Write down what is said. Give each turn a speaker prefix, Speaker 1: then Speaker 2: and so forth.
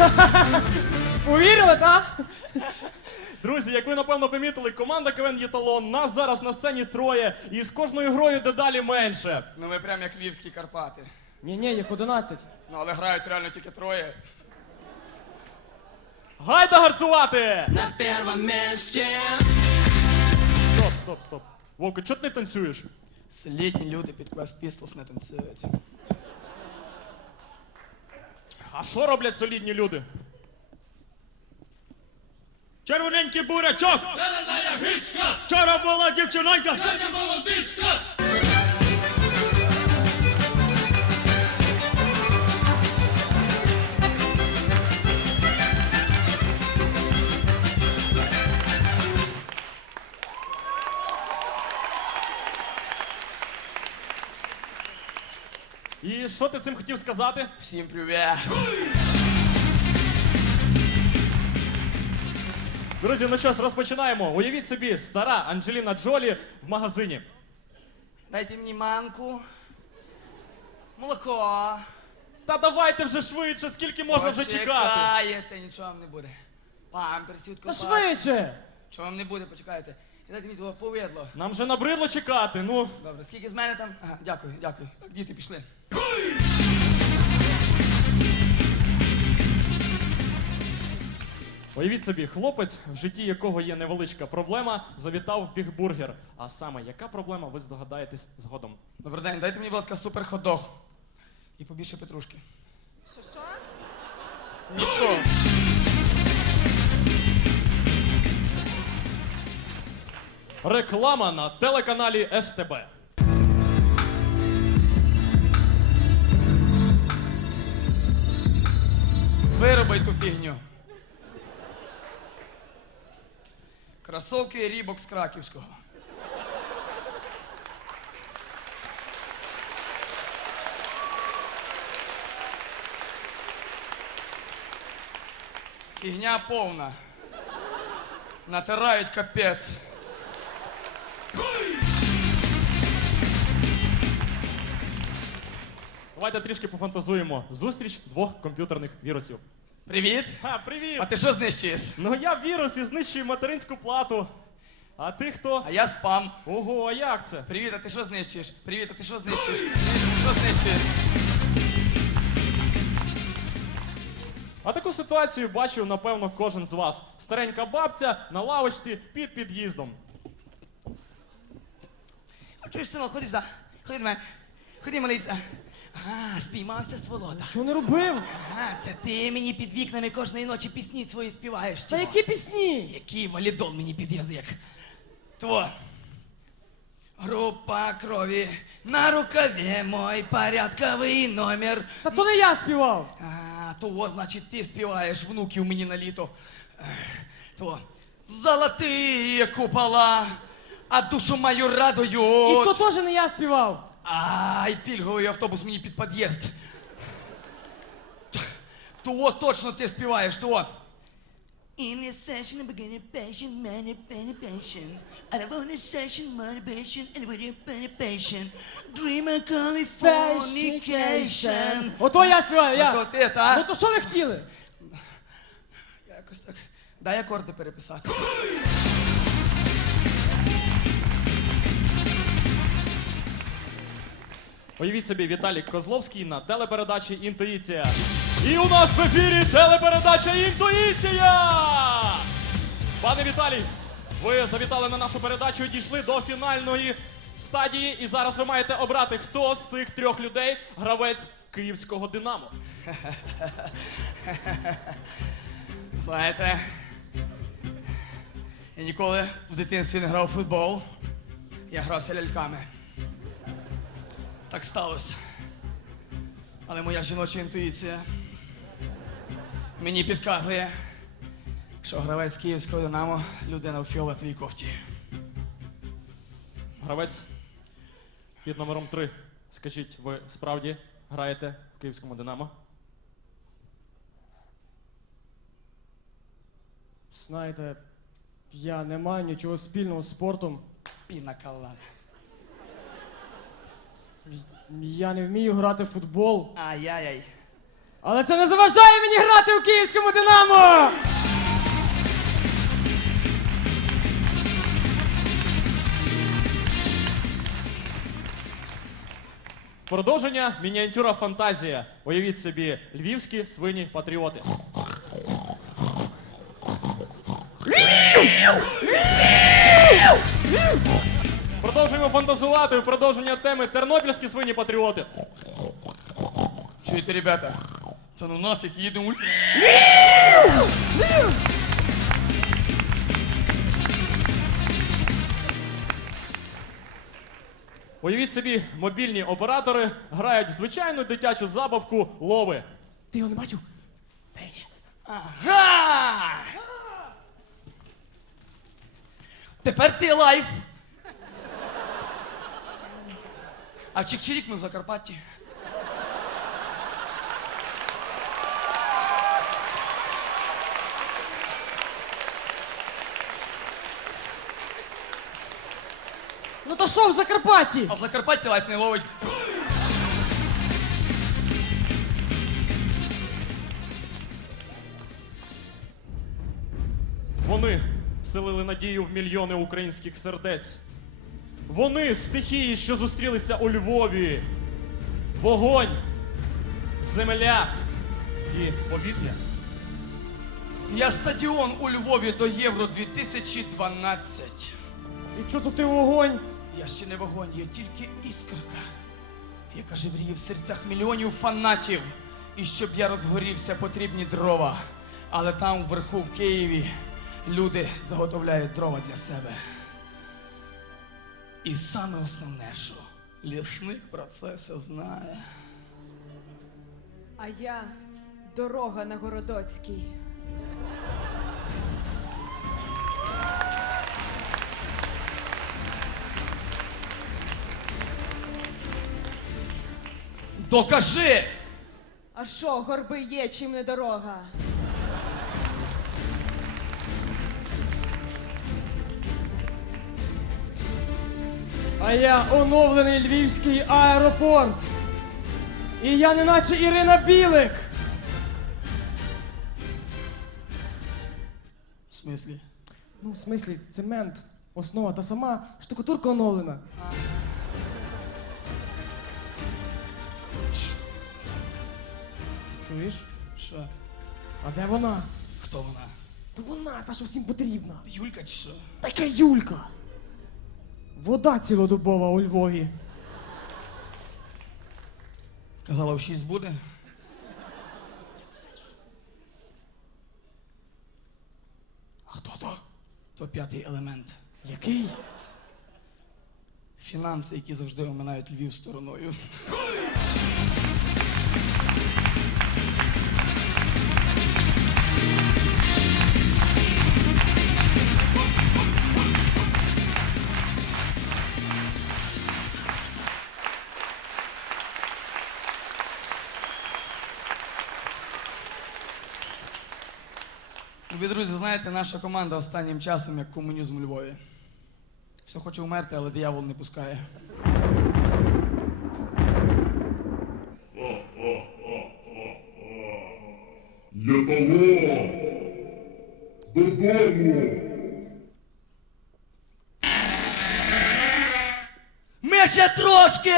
Speaker 1: Повірили, так?
Speaker 2: Друзі, як ви напевно помітили, команда КВН Єталон. Нас зараз на сцені троє, і з кожною грою дедалі менше.
Speaker 3: Ну ви прям як львівські Карпати.
Speaker 1: Ні, ні, їх 11.
Speaker 3: Ну але грають реально тільки троє.
Speaker 2: Гайда гарцувати!
Speaker 4: На первом месте.
Speaker 2: Стоп, стоп, стоп. Вовка, чого ти не танцюєш?
Speaker 3: Літні люди під Quest Pistols не танцюють.
Speaker 2: А що роблять солідні люди?
Speaker 5: Червоненький бурячок! Вчора була дівчинонька!
Speaker 2: І що ти цим хотів сказати?
Speaker 3: Всім привіт!
Speaker 2: Друзі, ну що ж, розпочинаємо. Уявіть собі, стара Анджеліна Джолі в магазині.
Speaker 3: Дайте мені манку. Молоко.
Speaker 2: Та давайте вже швидше, скільки можна вже чекати?
Speaker 3: Почекаєте, нічого вам не буде. Памперсів
Speaker 1: Та швидше!
Speaker 3: Чого вам не буде, почекайте. І мені того повидло.
Speaker 2: Нам вже набридло чекати. Ну,
Speaker 3: Добре, скільки з мене там? Ага, дякую, дякую. Так, діти пішли.
Speaker 2: уявіть собі, хлопець, в житті якого є невеличка проблема, завітав в бігбургер. А саме, яка проблема, ви здогадаєтесь згодом.
Speaker 3: Добрий день, дайте мені, будь ласка, супер хот-дог. І побільше петрушки.
Speaker 6: Що що?
Speaker 3: Нічого.
Speaker 2: Реклама на телеканалі СТБ.
Speaker 3: Вирубай ту фігню. Кросовки Рібок з Краківського. Фігня повна. Натирають капець.
Speaker 2: Давайте трішки пофантазуємо. Зустріч двох комп'ютерних вірусів.
Speaker 3: Привіт!
Speaker 2: Ха, привіт!
Speaker 3: А ти що знищуєш?
Speaker 2: Ну я вірус і знищую материнську плату. А ти хто?
Speaker 3: А я спам.
Speaker 2: Ого, а як це?
Speaker 3: Привіт, а ти що знищуєш? Привіт, а ти що знищуєш? Привіт, а ти що знищуєш?
Speaker 2: А таку ситуацію бачив, напевно, кожен з вас. Старенька бабця на лавочці під під'їздом.
Speaker 3: Чуєш, синок, ходи сюди. Ходи до мене. Ходи, малиця. А, спіймався сволота.
Speaker 1: Чого не робив?
Speaker 3: А, це ти мені під вікнами кожної ночі пісні свої співаєш.
Speaker 1: Та які пісні?
Speaker 3: Який валідол мені під язик. Тво. Група крові на рукаві мой порядковий номер.
Speaker 1: Та то не я співав!
Speaker 3: А, того, значить, ти співаєш внуків мені на літо. Ех, То золоті купола, а душу мою радують.
Speaker 1: І то теж не я співав!
Speaker 3: Ай, пільговий автобус мені під під'їзд. Того точно ти співаєш, того. In this session, I'm beginning passion, many penny passion. I don't want a session, motivation, and with your penny passion. Dream of Californication.
Speaker 1: Ото я співаю, я!
Speaker 3: Ото ти, та?
Speaker 1: Ну то що ви хотіли?
Speaker 3: Якось так. Дай акорди переписати.
Speaker 2: Уявіть собі, Віталій Козловський на телепередачі Інтуїція. І у нас в ефірі телепередача Інтуїція! Пане Віталій, ви завітали на нашу передачу і дійшли до фінальної стадії. І зараз ви маєте обрати, хто з цих трьох людей гравець київського Динамо.
Speaker 3: Знаєте, я ніколи в дитинстві не грав у футбол. Я грався ляльками. Так сталося. Але моя жіноча інтуїція мені підказує, що гравець київського Динамо людина в фіолетовій кофті.
Speaker 2: Гравець під номером 3. Скажіть, ви справді граєте в київському Динамо?
Speaker 1: Знаєте, я не маю нічого спільного з спортом.
Speaker 3: Піна колада.
Speaker 1: Я не вмію грати в футбол.
Speaker 3: Ай-яй-яй.
Speaker 1: Але це не заважає мені грати у київському Динамо!
Speaker 2: Продовження мініатюра фантазія. Уявіть собі, львівські свині патріоти. Продовжуємо фантазувати у продовження теми тернопільські свині патріоти.
Speaker 3: Чуєте, ребята? Та ну нафіг, їдемо. у
Speaker 2: Уявіть собі, мобільні оператори грають звичайну дитячу забавку лови.
Speaker 1: Ти його не бачив?
Speaker 3: Ага! Тепер ти лайф. А чик-чирік ми в Закарпатті.
Speaker 1: Ну то що в Закарпатті?
Speaker 3: А в Закарпатті лайф не ловить.
Speaker 2: Вони вселили надію в мільйони українських сердець. Вони стихії, що зустрілися у Львові. Вогонь, земля і повітря.
Speaker 3: Я стадіон у Львові до Євро 2012.
Speaker 1: І чого тут ти вогонь?
Speaker 3: Я ще не вогонь, я тільки іскорка, яка живріє в серцях мільйонів фанатів. І щоб я розгорівся, потрібні дрова. Але там вверху в Києві люди заготовляють дрова для себе. І саме основне, що лісник про це все знає.
Speaker 4: А я дорога на Городоцький.
Speaker 3: Докажи!
Speaker 4: А що, горби є, чим не дорога?
Speaker 1: А я оновлений львівський аеропорт. І я не наче Ірина Білик.
Speaker 3: В смислі?
Speaker 1: Ну, в смислі, цемент, основа та сама, штукатурка оновлена. Чш. Пс. Чуєш?
Speaker 3: Що?
Speaker 1: А де вона?
Speaker 3: Хто вона?
Speaker 1: То вона, та що всім потрібна.
Speaker 3: Юлька чи що?
Speaker 1: Така Юлька. Вода цілодобова у Львові.
Speaker 3: Казала, в шість буде.
Speaker 1: А хто то?
Speaker 3: То п'ятий елемент.
Speaker 1: Який?
Speaker 3: Фінанси, які завжди оминають Львів стороною. Ви, друзі, знаєте, наша команда останнім часом як комунізм у Львові. Все хоче вмерти, але диявол не пускає.
Speaker 6: Не того! Додому!
Speaker 3: Ми ще трошки!